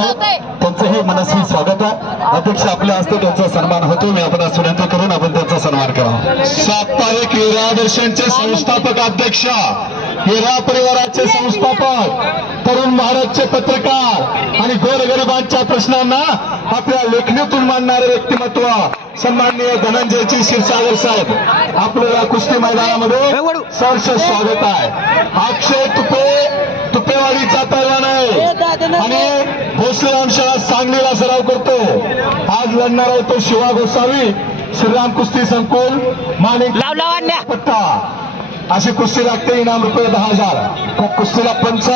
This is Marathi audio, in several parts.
आहेत त्यांचंही मनस्वी स्वागत आहे। अध्यक्ष आपल्या हस्ते त्यांचा सन्मान होतो। मी आपण विनंती करून आपण त्यांचा सन्मान करावा। साप्ताहिक हिरा दर्शनचे संस्थापक अध्यक्ष, हिरा परिवाराचे संस्थापक, तरुण भारतचे पत्रकार आणि गोरगरिबांच्या प्रश्नांना आपल्या लेखणीतून मांडणारे व्यक्तिमत्व सन्माननीय धनंजयजी क्षीरसागर साहेब, आपल्याला कुस्ती मैदानामध्ये सहर्ष स्वागत आहे। अक्षय तुपेवाडीचा पैलवान आहे आणि भोसले अंशाला सांगलीला सराव करतो। आज लढणार आहे तो शिवा गोसावी, श्रीराम कुस्ती संकुल, माणिक पट्टा। अशी कुस्ती लागते, इनाम रुपये 10,000। कुस्तीला पंच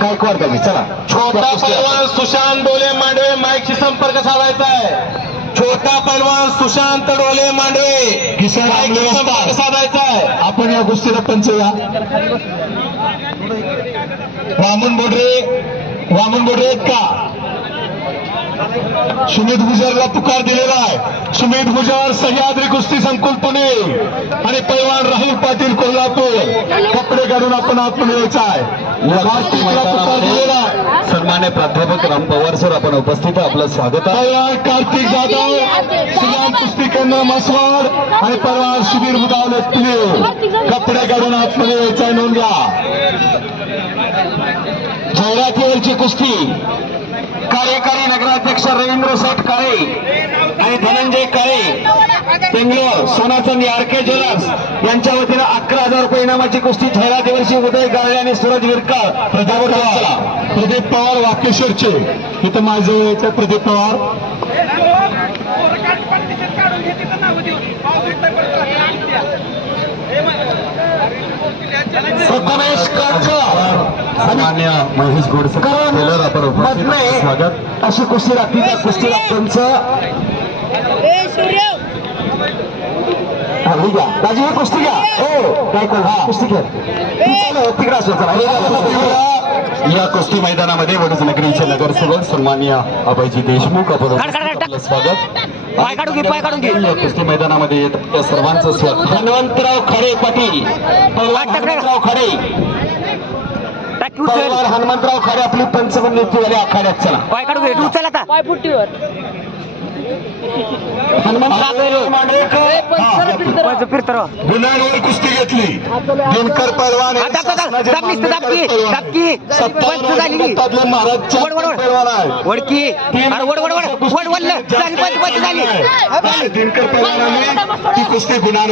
गायकवाड कमी। चला, छोटा पैलवान सुशांत डोले मांडवे माईकशी संपर्क साधायचा आहे। छोटा पैलवान सुशांत डोले मांडवे संपर्क साधायचा आहे। आपण या कुस्तीला पंच या। वामन बोडरे का सुमित गुजरला पुकार दिलेला आहे। सुमित गुजर सह्याद्री कुस्ती संकुल पुणे आणि पैलवान राहुल पाटील कोल्हापूर, कपडे काढून आपण आतमध्ये यायचा आहे। सन्मान्य प्राध्यापक राम पवार सर आपण उपस्थित आहे, आपलं स्वागत आहे। कार्तिक जाधव, श्रीराम कुस्ती केंद्र मसवाड आणि पैलवान सुधीर बुधावले पुणे, कपडे काढून आतमध्ये यायचा आहे। नोंद घ्या। जाहिरातीवरची कुस्ती कार्यकारी नगराध्यक्ष रवींद्र शेठ काळे आणि धनंजय काळे बेंगलोर, सोनाचंदी आरके ज्वेलर्स यांच्या वतीनं 11,000 रुपये इनामाची कुस्ती जाहिरातीवरची उदय गाळे आणि सूरज विरकर, प्रदीप पवार वाकेश्वरचे इथं माझ्याजवळ यायचं। प्रदीप पवार सन्मान्य महेश गोडसेकर आपण स्वागत। अशी कुस्ती लागते, त्या कुस्तीला पंच राजू ही कुस्ती घ्या। हो काय कुस्ती घ्या तिकडे असो। या कुस्ती मैदानामध्ये वडूजनगरीचे नगरसेवक सन्मान्य अभयजी देशमुख आपण स्वागत। कुस्ती मैदानामध्ये येत त्या सर्वांचं स्वागत। हनुमंतराव खडे पाटील, हनुमंतराव खडे, हनुमंतराव खडे आपली पंचमंडळी झाली आखाड्यात। चला पाय काढू घे, उचल आता पाय फुटीवर। गुन्ह्यावर कुस्ती घेतली दिनकर पैलवान, वडकी दिनकर पैलवानाने ती कुस्ती गुन्ह्यावर